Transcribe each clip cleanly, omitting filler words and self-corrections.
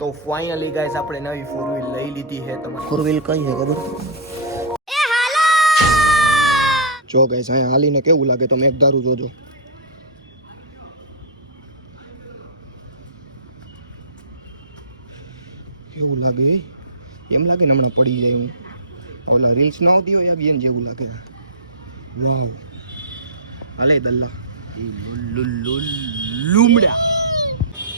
તો finally guys આપણે નવી ફોર વ્હીલ લઈ લીધી છે. તમારી ફોર વ્હીલ કઈ છે ખબર? જો ગાઈસ અહીંયા હાલીને કેવું લાગે તમે એક ધારું જોજો. કેવું લાગે એમ લાગે ને હમણાં પડી જાય એમ. ઓલા રીલ્સ ન આવતી હોય બેન જેવું લાગે. વાવ હાલે દલ્લા લુમડા.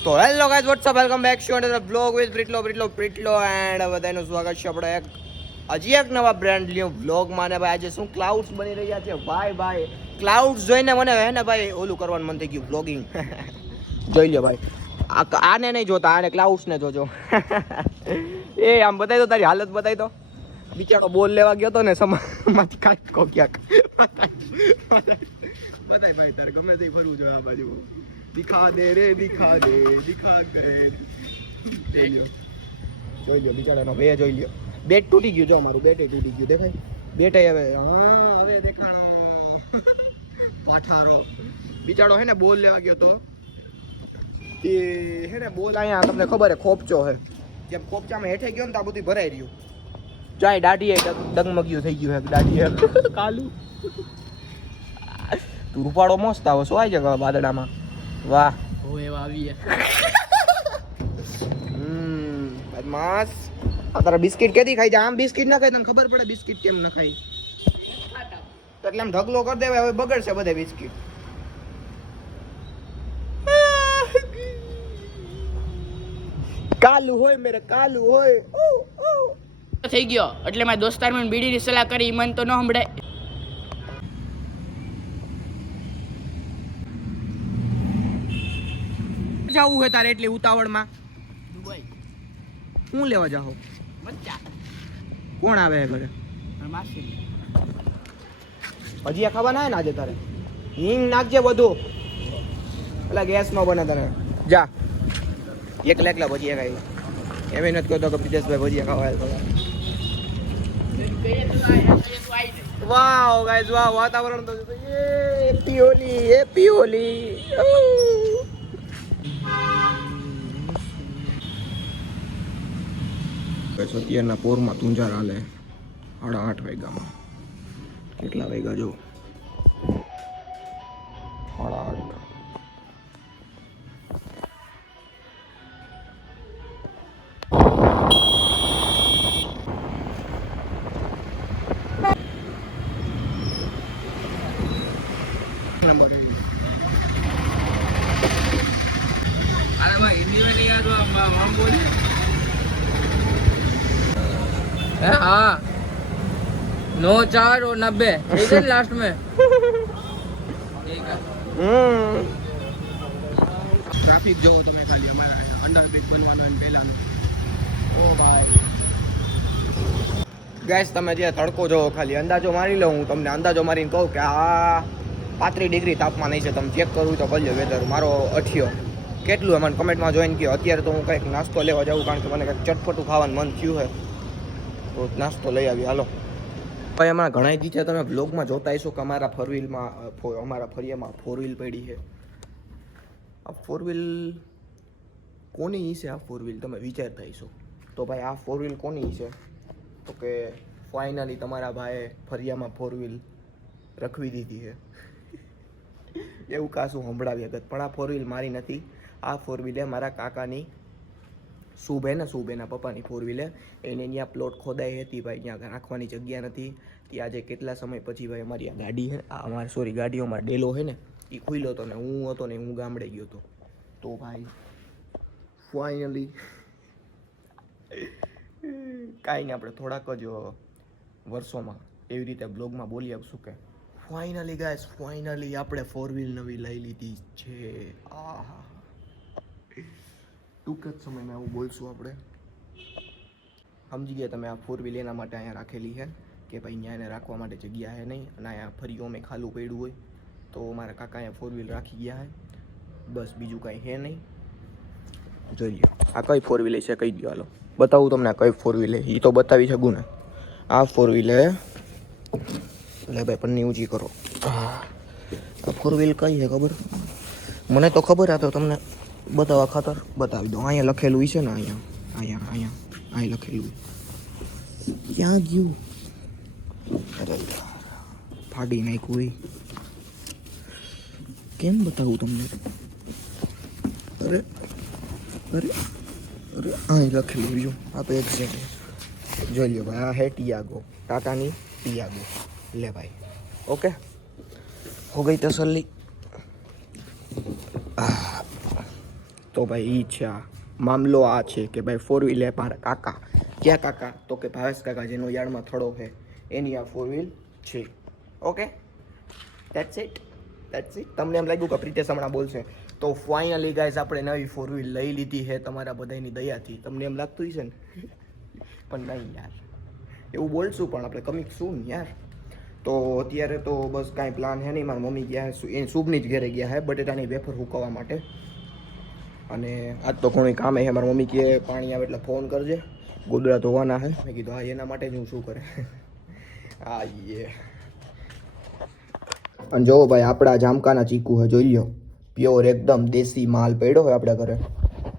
તો hello guys what's up welcome back to another blog with પ્રિટલો એન્ડ બધાનું સ્વાગત છે આપણે હજી એક નવા બ્રાન્ડ ન્યુ વ્લોગમાં. ને ભાઈ આજે શું ક્લાઉડ્સ બની રહ્યા છે ભાઈ. ક્લાઉડ્સ જોઈને મને હે ને ભાઈ ઓલું કરવાનું મન થઈ ગયું વ્લોગિંગ. જોઈ લ્યો ભાઈ આને નહીં જોતા, આને ક્લાઉડ્સ ને જોજો. એ આમ બતાવી દો, તારી હાલત બતાવી દો. બિચારો બોલ લેવા ગયો તો ને સમામાંથી કાઢ કો ક્યાંક. બતાય ભાઈ તારે ગમે તે ફરવું જોઈએ આ બાજુ. દિખા દે દિખા દે જોઈ લ્યો બિચારાનો બે જોઈ લ્યો. બેટ તૂટી ગયું, જો મારું બેટે તૂટી ગયું દેખાય. બેટે હવે હા હવે દેખાણો પાઠારો. બિચારો હે ને બોલ લેવા ગયો તો એ હે ને બોલ અહીંયા તમને ખબર હે ખોપચો હે, જેમ ખોપચામાં હેઠે ગયો ને તો આ બધું ભરાઈ રહ્યું. જાય દાઢીએ ડગમગ્યું થઈ ગયું હે દાઢીએ કાલું. તું રૂપાળો મસ્ત આવો શું આવી જાય વાદળામાં. વાહ હો એવા આવી બદમાશ. આ તારા બિસ્કિટ કેદી ખાઈ જાય? આમ બિસ્કિટ ના ખાય તને ખબર પડે બિસ્કિટ કેમ ન ખાય? એટલે આમ ઢગલો કરી દેવાય, હવે બગડશે બધે બિસ્કિટ. કાલું હોય મેરે કાલું હોય થઈ ગયો એટલે મારા દોસ્તાર મને બીડીની સલાહ કરી, મન તો ન સંભળાય. જાવું હે તારે એટલી ઉતાવળમાં? દુબઈ શું લેવા જાઓ? મચ્ચા કોણ આવે હે ઘરે? માસી ભજીયા ખાવાના હે ને આજે તારે? હિંગ નાખજે બધું, એટલે ગેસ નો બને તને. જા એકલા ભજીયા ખાઈ. એમ નથી કહેતો કે પ્રિતેશભાઈ ભજીયા ખાવા. વાવ ગાઈસ વાવ, વાતાવરણ તો હેપી હોલી. અત્યારના પોરમાં તુંજાર હાલે 8:30 વાગ્યામાં. કેટલા વાગ્યા જો? 8:30. अरे भाई हिंदी में नहीं याद हम बोले हाँ 9 4 और 90 ठीक है लास्ट में. ટ્રાફિક જોવો તમે ખાલી અમારા અંડરબ્રિજ બનવાનો અને પહેલાનો. ઓ ભાઈ ગાઈસ તમે જે તડકો જોવો ખાલી અંદાજો મારી લો. હું તમને અંદાજો મારીને કહું કે આ 35 ડિગ્રી તાપમાન નહીં છે. તમે ચેક કરવું તો કરજો વેધર. મારો અઠિયો કેટલું મને કમેન્ટમાં જોઈને કહો. અત્યારે તો હું કંઈક નાસ્તો લેવા જાઉં, કારણ કે મને કંઈક ચટપટું ખાવાનું મન થયું છે, તો નાસ્તો લઈ આવી. હાલો ભાઈ હમણાં ઘણા દીધા તમે બ્લોગમાં જોતા હશો કે અમારા અમારા ફરિયામાં ફોર વ્હીલ પડી છે. આ ફોર વ્હીલ કોની છે? આ ફોર વ્હીલ તમે વિચારતા હશો તો ભાઈ આ ફોર વ્હીલ કોની છે? તો કે ફાઇનલી તમારા ભાઈએ ફરિયામાં ફોર વ્હીલ રખવી દીધી છે. એવું કાશું સંભળાવી અગત, પણ આ ફોર વ્હીલ મારી નથી. આ ફોર વ્હીલે મારા કાકાની શુભેના પપ્પાની ફોર વ્હીલે. એને ત્યાં પ્લોટ ખોદાઈ હતી ભાઈ, ત્યાં રાખવાની જગ્યા નથી. ત્યાં આજે કેટલા સમય પછી ભાઈ અમારી આ ગાડી છે, અમારી ગાડીઓ અમારો ડેલો છે ને એ ખુલ્યો હતો ને હું હતો ને હું ગામડે ગયો હતો. તો ભાઈ ફાઇનલી કાંઈ નહીં, આપણે થોડાક જ વર્ષોમાં એવી રીતે બ્લોગમાં બોલી આવશું કે ફાઇનલી ગાઈસ ફાઇનલી આપણે ફોર વ્હીલ નવી લઈ લીધી છે. આહા ટૂંક જ સમયમાં એવું બોલશું આપણે. સમજી ગયા તમે? આ ફોર વ્હીલ એના માટે અહીંયા રાખેલી છે કે ભાઈ અહીંયા એને રાખવા માટે જગ્યા છે નહીં, અને અહીંયા ફરીઓ મેં ખાલું પડ્યું હોય તો મારા કાકા અહીંયા ફોર વ્હીલ રાખી ગયા છે. બસ બીજું કાંઈ છે નહીં. જોઈએ આ કઈ ફોર વ્હીલ છે કહી દો. હાલો બતાવું તમને આ કઈ ફોર વ્હીલ એ તો બતાવી શકું ને. આ ફોર વ્હીલ હે લે ભાઈ પન્ની ઊંચી કરો. આ ફોર વ્હીલ કઈ છે ખબર? મને તો ખબર આ તો તમને બતાવવા ખાતર બતાવી દો. અહીંયા લખેલું છે ને, અહીંયા અહીંયા અહીં લખેલું ક્યાં ગયું? અરે ફાડી નાખ્યું એ. કેમ બતાવું તમને? અરે અરે અરે અહીં લખેલું રહ્યું આ તો એક્ઝેક્ટ જોઈ લો ભાઈ. આ હે ટિયાગો, ટાટાની ટિયાગો. લે ભાઈ ઓકે હો ગઈ તસલ્લી. તો ભાઈ એ છે આ મામલો. આ છે કે ભાઈ 4 વ્હીલ એ મારા કાકા. ક્યાં કાકા? તો કે ભાવેશ કાકા જેનો યાર્ડમાં થડો છે એની આ 4 વ્હીલ છે. Okay that's it. તમને એમ લાગ્યું કે પ્રિતેશ હમણાં બોલશે તો ફાઇનલી ગાઈઝ આપણે નવી 4 વ્હીલ લઈ લીધી છે તમારા બધાની દયાથી. તમને એમ લાગતું હશે ને પણ નહીં યાર, એવું બોલશું પણ આપણે કમિંગ સૂન યાર. તો અત્યારે તો બસ કાંઈ પ્લાન છે નહીં. મારી મમ્મી ગયા છે એ શુભની જ ઘરે ગયા છે બટેટાની વેફર હુકવવા માટે. અને આજ તો ઘણું કામ છે. મારી મમ્મી કહે પાણી આવે એટલે ફોન કરજે, ગોદડા ધોવાના છે. મેં કીધું હા એના માટે જ હું શું કરે. હા એ અને જો ભાઈ આપણા જામકાના ચીકુ હે જોઈ લો, પ્યોર એકદમ દેશી માલ પડ્યો હોય આપણા ઘરે.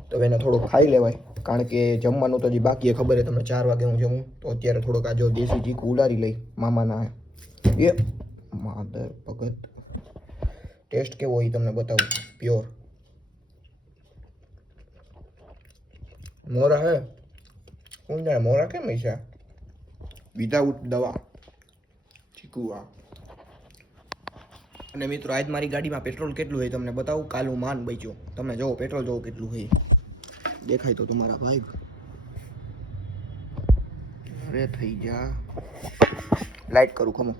તો એને થોડુંક ખાઈ લેવાય કારણ કે જમવાનું તો હજી બાકી ખબર છે તમને. 4 વાગે હું જમું તો અત્યારે થોડોક આ જો દેશી ચીકુ ઉલારી લઈ મામાના. એ માદર ભગત ટેસ્ટ કેવો હોય તમને બતાવું. પ્યોર મોરા હે. શું જાણે મોરા કેમ છે? વિધાઉટ દવા ચીકુ આ. અને મિત્રો આજ મારી ગાડીમાં પેટ્રોલ કેટલું હોય તમને બતાવું. કાલું માન બચ્યો. તમે જોવો પેટ્રોલ જોવો કેટલું હોય. દેખાય તો તમારા ભાઈ. અરે થઈ જા. લાઈટ કરું ખમો.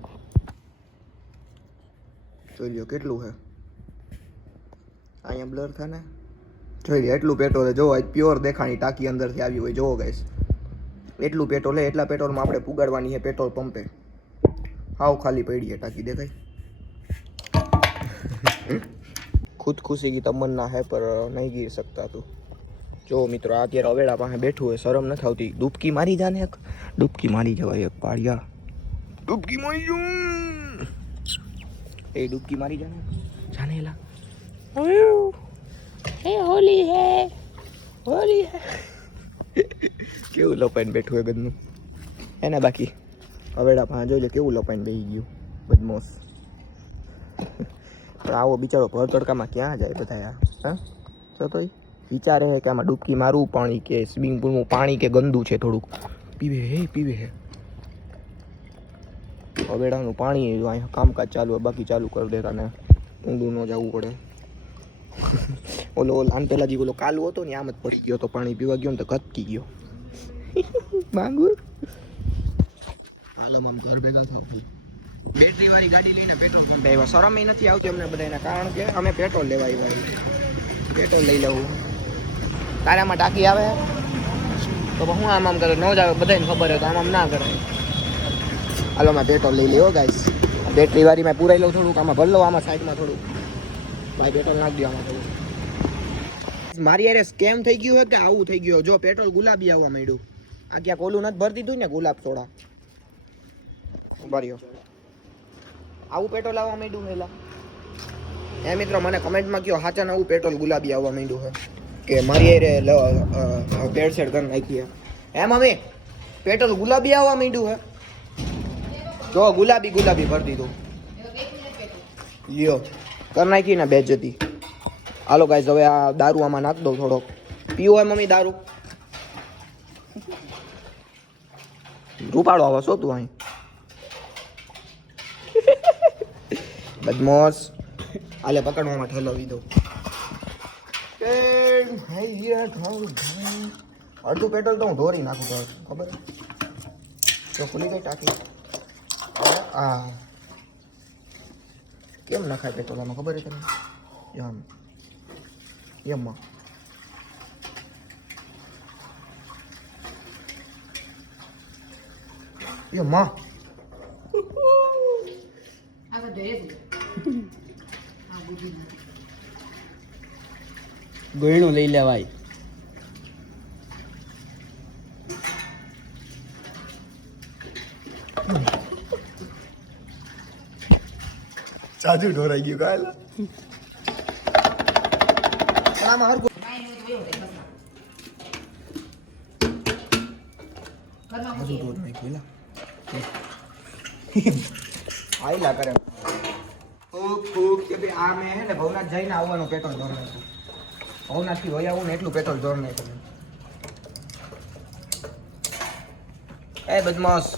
જોઈ લો કેટલું છે. અહીંયા બ્લર થાય ને. જોઈ લો એટલું પેટ્રોલ છે. જો આજ પ્યોર દેખાણી ટાંકી અંદરથી આવી હોય. જોવો ગાઈસ એટલું પેટ્રોલ છે. એટલા પેટ્રોલમાં આપણે પુગાડવાની છે પેટ્રોલ પંપે. હાવ ખાલી પડી છે ટાંકી. દેખાય खुद खुशी की तमन्ना है पर नहीं गिर सकता तू. જો મિત્રો આ અત્યારે અવેડા પાસે બેઠું હોય. શરમ નથી આવતી? ડૂબકી મારી જાને એક. ડૂબકી મારી જવાય એક પાડિયા. ડૂબકી મારી જો એ ડૂબકી મારી જાને જાને એલા. હે હોલી હે હોલી હે. કેવું લપાઈને બેઠું હોય ગદનું એને. બાકી અવેડા પાસે જોઈ લે કેવું લપાઈને બેસી ગયું બદમોસ. પણ આવો બિચારો ભર તડકામાં ક્યાં જાય બધા યાર. હા તો તોય વિચારે છે કે આમાં ડૂબકી મારવું પાણી કે સ્વિમિંગ પુલનું પાણી કે ગંદુ છે થોડુંક. પીવે હે હવેડાનું પાણી. અહીંયા કામકાજ ચાલુ હોય બાકી ચાલુ કરી દેતા ને ઊંડું ન જવું પડે. ઓલો આન પેલા જે ઓલો કાલુ હતો ને આમ જ પડી ગયો તો પાણી પીવા ગયો ને તો કતકી ગયો. માંગુ હાલો આમ ઘર ભેગા થાવ. બેટરી વાળી ગાડી લઈને પેટ્રોલ પંપે આવ્યા. શરમ નથી આવતી અમને બધાને કારણ કે અમે પેટ્રોલ લેવા આવ્યા. પેટ્રોલ લઈ લઉં તારામાં ટાંકી આવે તો હું આમ કરે ન જ આવે બધાને ખબર હોય તો આમ ના કરે. હાલો મેં પેટ્રોલ લઈ લ્યો ગાઈસ. બેટરી વાળી મેં પૂરાઈ લઉં થોડુંક. આમાં ભર લઉં આમાં સાઈડમાં થોડુંક. ભાઈ પેટ્રોલ નાખી દો આમાં થોડું. મારી યાર સ્કેમ થઈ ગયું હોય કે આવું થઈ ગયું? જો પેટ્રોલ ગુલાબી આવવા માંડ્યું. આ ક્યાંક ઓલું નથી ભરી દીધું ને ગુલાબ થોડા ભર્યો. આવું પેટ્રોલ આવવા માંડ્યું પેલા. એ મિત્રો મને કમેન્ટમાં કહો હાચા આવું પેટ્રોલ ગુલાબી આવવા માંડ્યું છે કે મારી રે ભેળસેળ કરી નાખી. હે મમ્મી પેટ્રોલ ગુલાબી આવવા માંડ્યું છે. જો ગુલાબી ભરી દીધું. લ્યો કરી નાખી ને બે જતી. હાલો ગાઈસ હવે આ દારૂ આમાં નાખ દઉં થોડોક. પીવો હોય મમ્મી દારૂ? રૂપાળો આવો છો તું અહીં બદમાશ. હાલે પકડવામાં ઠેલવી દો. અડધું પેટ્રોલ તો હું ઢોરી નાખું તો ખબર તો ખુલી ગઈ ટાંકી. હા કેમ નખાય પેટ્રોલ આમાં ખબર છે તમને? યમ યમમાં યમમાં ગોયણું લઈ લેવાય. સાજુ ઢોરાઈ ગયું કાયલા. આમાં હરકો હજુ દૂધ નહીં ખુલ્લા આયલા કરે ફૂક ફૂક કે ભાઈ આ મેં હે ને ભવનાથ જઈને આવવાનું પેટ્રોલ જોર નાખ્યું ભવનાથથી વહી આવું ને એટલું પેટ્રોલ જોર નાખ્યું એ બદમાશ